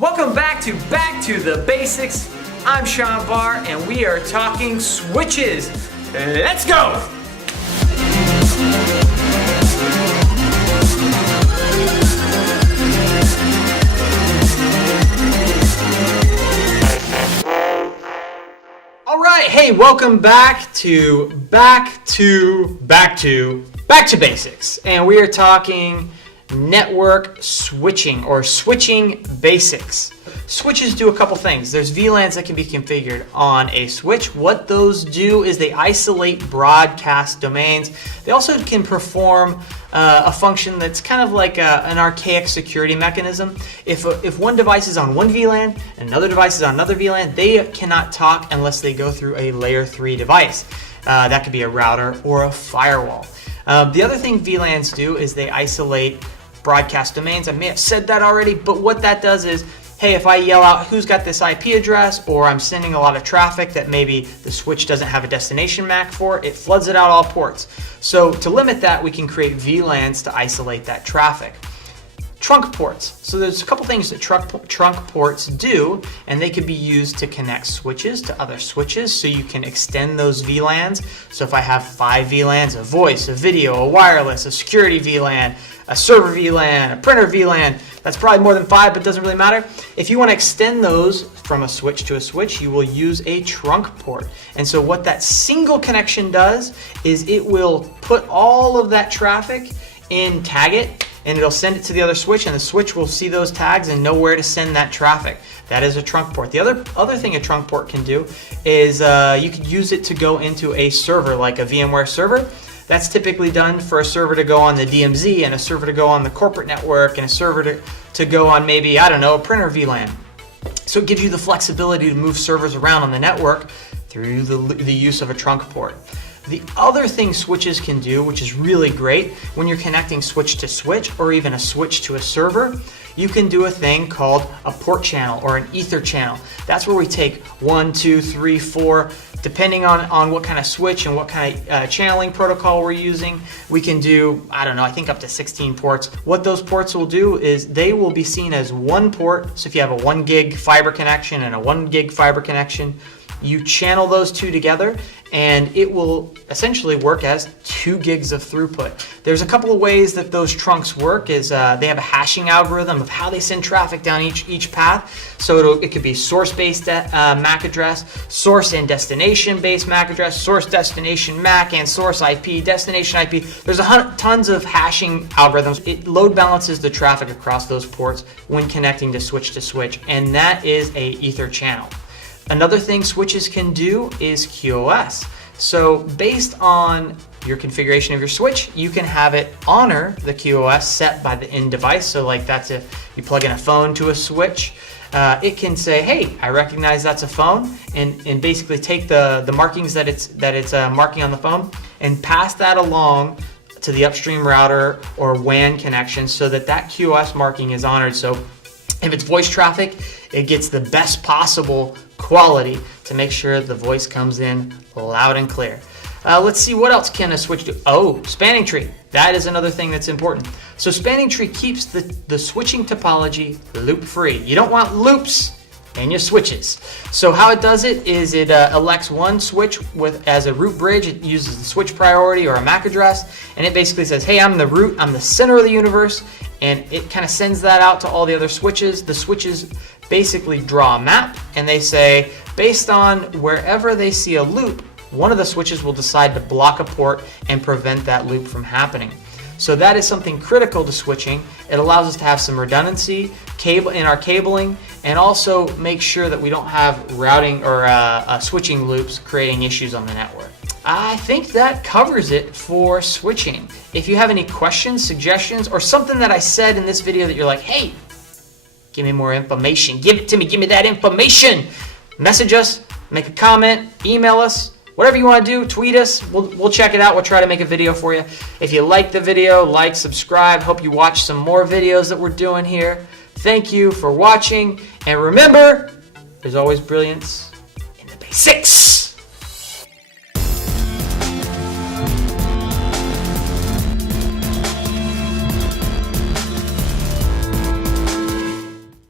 Welcome back to the Basics. I'm Sean Barr, and we are talking switches. Let's go! All right, hey, welcome back to Basics, and we are talking network switching or switching basics. Switches do a couple things. There's VLANs that can be configured on a switch. What those do is they isolate broadcast domains. They also can perform a function that's kind of like an archaic security mechanism. If one device is on one VLAN and another device is on another VLAN, they cannot talk unless they go through a layer 3 device. That could be a router or a firewall. The other thing VLANs do is they isolate broadcast domains. I may have said that already, but what that does is, hey, if I yell out who's got this IP address, or I'm sending a lot of traffic that maybe the switch doesn't have a destination MAC for, it floods it out all ports. So to limit that, we can create VLANs to isolate that traffic. Trunk ports. So there's a couple things that trunk ports do, and they could be used to connect switches to other switches, so you can extend those VLANs. So if I have 5 VLANs, a voice, a video, a wireless, a security VLAN, a server VLAN, a printer VLAN, that's probably more than 5, but it doesn't really matter. If you want to extend those from a switch to a switch, you will use a trunk port. And so what that single connection does is it will put all of that traffic in Tagit, and it'll send it to the other switch, and the switch will see those tags and know where to send that traffic. That is a trunk port. The other thing a trunk port can do is you could use it to go into a server, like a VMware server. That's typically done for a server to go on the DMZ, and a server to go on the corporate network, and a server to go on maybe, I don't know, a printer VLAN. So it gives you the flexibility to move servers around on the network through the use of a trunk port. The other thing switches can do, which is really great, when you're connecting switch to switch or even a switch to a server, you can do a thing called a port channel or an ether channel. That's where we take 1, 2, 3, 4, depending on what kind of switch and what kind of channeling protocol we're using. We can do, I don't know, I think up to 16 ports. What those ports will do is they will be seen as one port. So if you have a 1 gig fiber connection and a 1 gig fiber connection, you channel those two together, and it will essentially work as 2 gigs of throughput. There's a couple of ways that those trunks work. Is they have a hashing algorithm of how they send traffic down each path. So it could be source-based MAC address, source and destination-based MAC address, source destination MAC, and source IP, destination IP. There's tons of hashing algorithms. It load balances the traffic across those ports when connecting to switch, and that is a ether channel. Another thing switches can do is QoS. So based on your configuration of your switch, you can have it honor the QoS set by the end device. So like that's if you plug in a phone to a switch, it can say, hey, I recognize that's a phone, and basically take the markings that it's marking on the phone and pass that along to the upstream router or WAN connection so that QoS marking is honored. So if it's voice traffic, it gets the best possible quality to make sure the voice comes in loud and clear. Let's see, what else can a switch do? Oh, spanning tree. That is another thing that's important. So spanning tree keeps the switching topology loop free. You don't want loops in your switches. So how it does it is it elects one switch as a root bridge. It uses the switch priority or a MAC address, and it basically says, hey, I'm the root, I'm the center of the universe, and it kind of sends that out to all the other switches. The switches basically draw a map, and they say, based on wherever they see a loop, one of the switches will decide to block a port and prevent that loop from happening. So that is something critical to switching. It allows us to have some redundancy in our cabling, and also make sure that we don't have routing or switching loops creating issues on the network. I think that covers it for switching. If you have any questions, suggestions, or something that I said in this video that you're like, hey, give me more information, give it to me, give me that information, message us, make a comment, email us, whatever you want to do, tweet us. We'll check it out. We'll try to make a video for you. If you like the video, like, subscribe. Hope you watch some more videos that we're doing here. Thank you for watching, and remember, there's always brilliance in the basics.